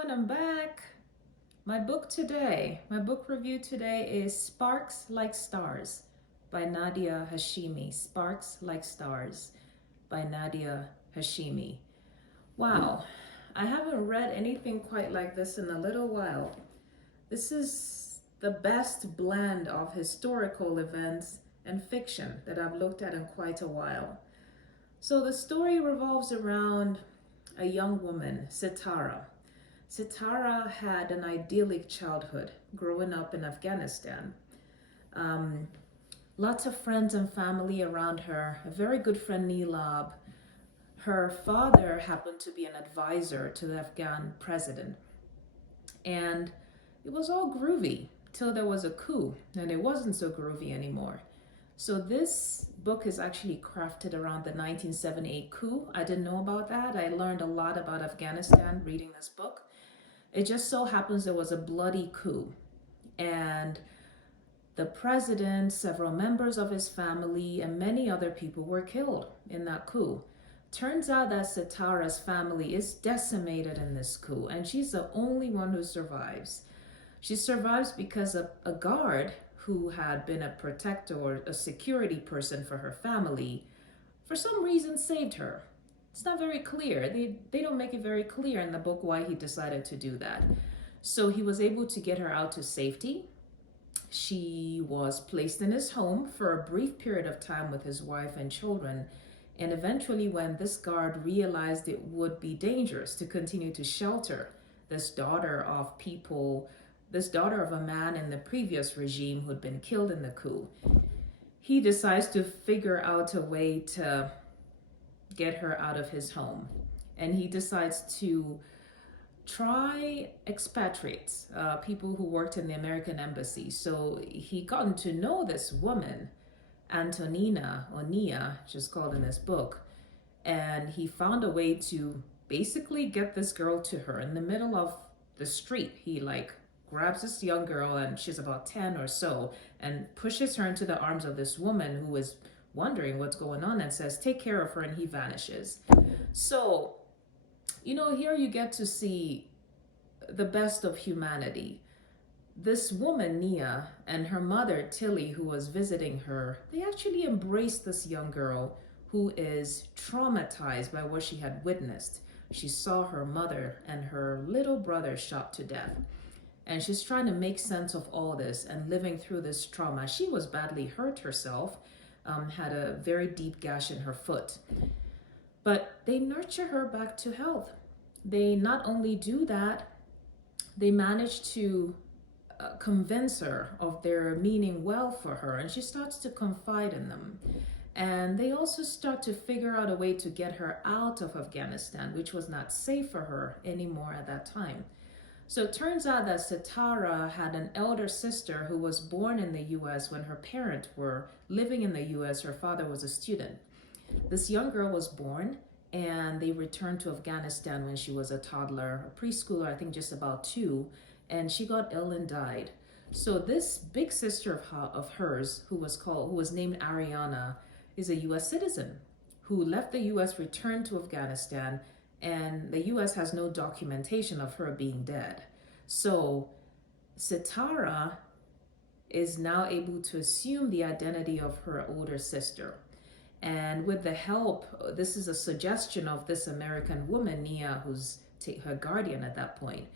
everyone, I'm back. My book review today is Sparks Like Stars by Nadia Hashimi. Sparks Like Stars by Nadia Hashimi. Wow, I haven't read anything quite like this in a little while. This is the best blend of historical events and fiction that I've looked at in quite a while. So the story revolves around a young woman, Sitara. Sitara had an idyllic childhood growing up in Afghanistan. Um, Lots of friends and family around her, a very good friend, Nilab. Her father happened to be an advisor to the Afghan president. And it was all groovy till there was a coup, and it wasn't so groovy anymore. So this book is actually crafted around the 1978 coup. I didn't know about that. I learned a lot about Afghanistan reading this book. It just so happens there was a bloody coup, and the president, several members of his family, and many other people were killed in that coup. Turns out that Sitara's family is decimated in this coup, and she's the only one who survives. She survives because a guard who had been a protector or a security person for her family, for some reason saved her. It's not very clear. They don't make it very clear in the book why he decided to do that. So he was able to get her out to safety. She was placed in his home for a brief period of time with his wife and children. And eventually, when this guard realized it would be dangerous to continue to shelter this daughter of people, this daughter of a man in the previous regime who'd been killed in the coup, he decides to figure out a way to get her out of his home. And he decides to try expatriates, people who worked in the American embassy. So he gotten to know this woman, Antonina, or Nia, she's called in this book. And he found a way to basically get this girl to her in the middle of the street. He grabs this young girl, and she's about 10 or so, and pushes her into the arms of this woman who is wondering what's going on and says, "Take care of her," and he vanishes. So, here you get to see the best of humanity. This woman, Nia, and her mother, Tilly, who was visiting her, they actually embraced this young girl who is traumatized by what she had witnessed. She saw her mother and her little brother shot to death. And she's trying to make sense of all this and living through this trauma. She was badly hurt herself, had a very deep gash in her foot. But they nurture her back to health. They not only do that, they manage to convince her of their meaning well for her, and she starts to confide in them. And they also start to figure out a way to get her out of Afghanistan, which was not safe for her anymore at that time. So it turns out that Sitara had an elder sister who was born in the US when her parents were living in the US. Her father was a student. This young girl was born, and they returned to Afghanistan when she was a toddler, a preschooler, I think just about 2, and she got ill and died. So this big sister of hers, who was named Ariana, is a US citizen who left the US, returned to Afghanistan, and the US has no documentation of her being dead. So Sitara is now able to assume the identity of her older sister. And with the help, this is a suggestion of this American woman, Nia, who's her guardian at that point.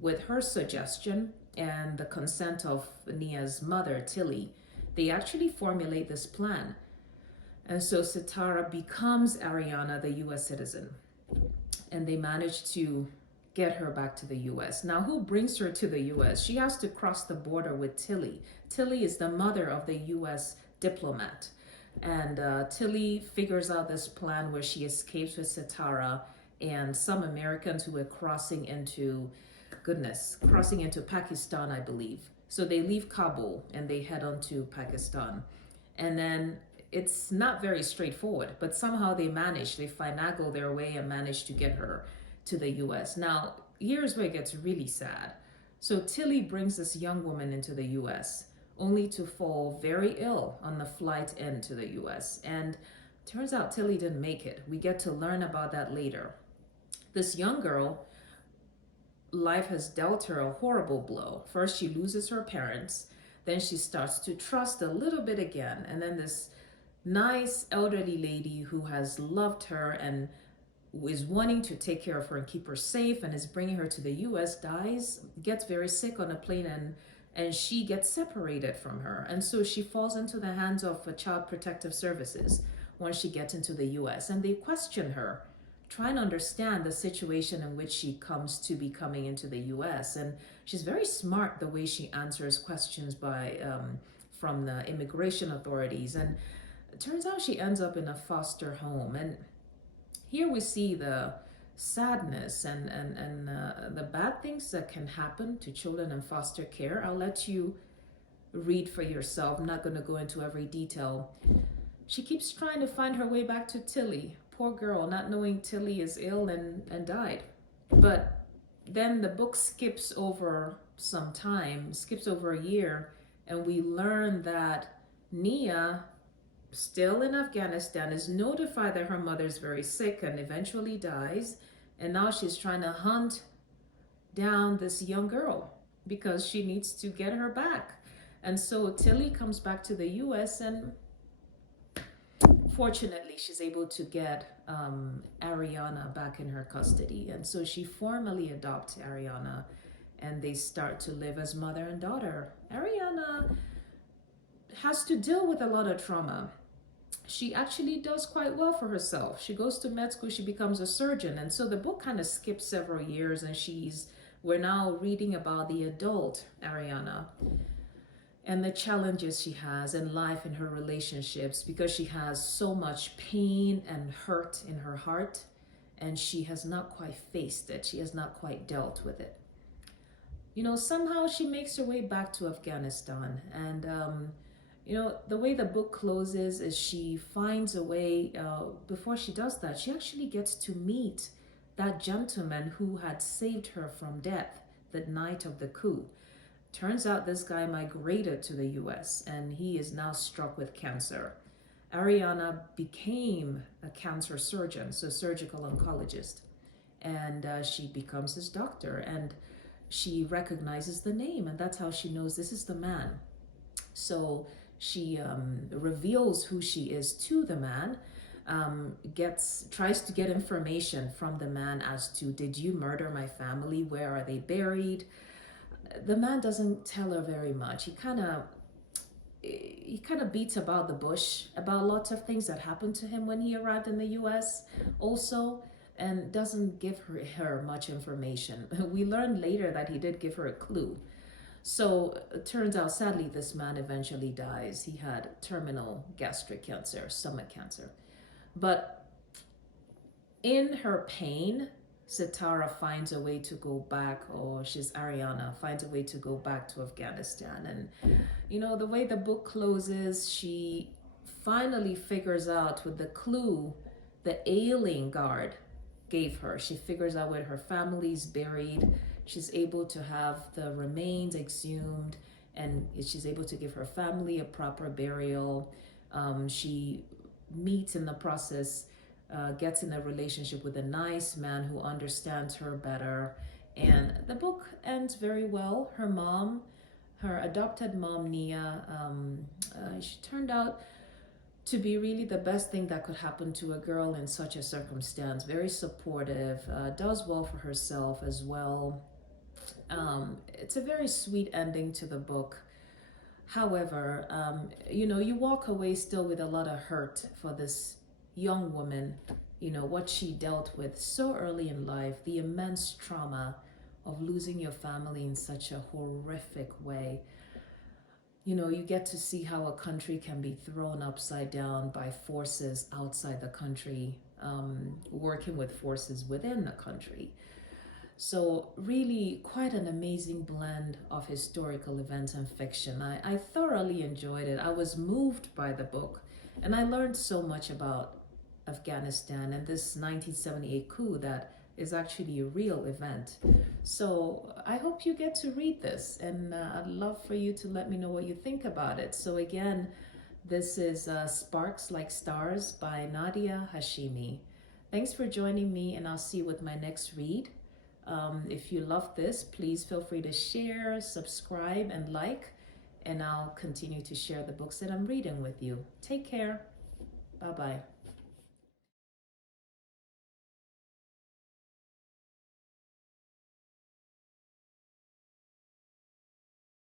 With her suggestion and the consent of Nia's mother, Tilly, they actually formulate this plan. And so Sitara becomes Ariana, the US citizen. And they manage to get her back to the US. Now, who brings her to the US? She has to cross the border with Tilly. Tilly is the mother of the US diplomat. And Tilly figures out this plan where she escapes with Sitara and some Americans who were crossing into Pakistan, I believe. So they leave Kabul and they head on to Pakistan. And then it's not very straightforward, but somehow they finagle their way and manage to get her to the US. Now, here's where it gets really sad. So Tilly brings this young woman into the US, only to fall very ill on the flight into the US. And turns out Tilly didn't make it. We get to learn about that later. This young girl life has dealt her a horrible blow. First, she loses her parents. Then she starts to trust a little bit again. And then this nice elderly lady who has loved her and is wanting to take care of her and keep her safe and is bringing her to the US dies, gets very sick on a plane, and she gets separated from her. And so she falls into the hands of Child Protective Services once she gets into the US. And they question her, trying to understand the situation in which she comes to be coming into the US. And she's very smart the way she answers questions from the immigration authorities. And it turns out she ends up in a foster home. And here we see the sadness and the bad things that can happen to children in foster care. I'll let you read for yourself. I'm not going to go into every detail. She keeps trying to find her way back to Tilly. Poor girl, not knowing Tilly is ill and died. But then the book skips over some time, skips over a year, and we learn that Nia, still in Afghanistan, is notified that her mother's very sick and eventually dies. And now she's trying to hunt down this young girl because she needs to get her back. And so Tilly comes back to the US, and fortunately she's able to get Ariana back in her custody. And so she formally adopts Ariana, and they start to live as mother and daughter. Ariana has to deal with a lot of trauma. She actually does quite well for herself. She goes to med school, she becomes a surgeon. And so the book kind of skips several years, and we're now reading about the adult Ariana and the challenges she has in life, in her relationships, because she has so much pain and hurt in her heart, and she has not quite faced it. She has not quite dealt with it. Somehow she makes her way back to Afghanistan, and the way the book closes is she finds a way, before she does that, she actually gets to meet that gentleman who had saved her from death the night of the coup. Turns out this guy migrated to the US, and he is now struck with cancer. Ariana became a cancer surgeon, so surgical oncologist, and she becomes his doctor, and she recognizes the name, and that's how she knows this is the man. So she reveals who she is to the man, tries to get information from the man as to, did you murder my family? Where are they buried? The man doesn't tell her very much. He kind of beats about the bush about lots of things that happened to him when he arrived in the US also, and doesn't give her much information. We learned later that he did give her a clue. So it turns out, sadly, this man eventually dies. He had terminal gastric cancer, stomach cancer. But in her pain, Sitara finds a way to go back, or she's Ariana, finds a way to go back to Afghanistan. And, the way the book closes, she finally figures out with the clue the ailing guard gave her. She figures out where her family's buried. She's able to have the remains exhumed, and she's able to give her family a proper burial. She meets in the process, gets in a relationship with a nice man who understands her better. And the book ends very well. Her mom, her adopted mom, Nia, she turned out to be really the best thing that could happen to a girl in such a circumstance. Very supportive, does well for herself as well. It's a very sweet ending to the book. However, you walk away still with a lot of hurt for this young woman, what she dealt with so early in life, the immense trauma of losing your family in such a horrific way. You get to see how a country can be thrown upside down by forces outside the country, working with forces within the country. So really quite an amazing blend of historical events and fiction. I thoroughly enjoyed it. I was moved by the book, and I learned so much about Afghanistan and this 1978 coup that is actually a real event. So I hope you get to read this, and I'd love for you to let me know what you think about it. So again, this is Sparks Like Stars by Nadia Hashimi. Thanks for joining me, and I'll see you with my next read. If you love this, please feel free to share, subscribe, and like, and I'll continue to share the books that I'm reading with you. Take care. Bye-bye.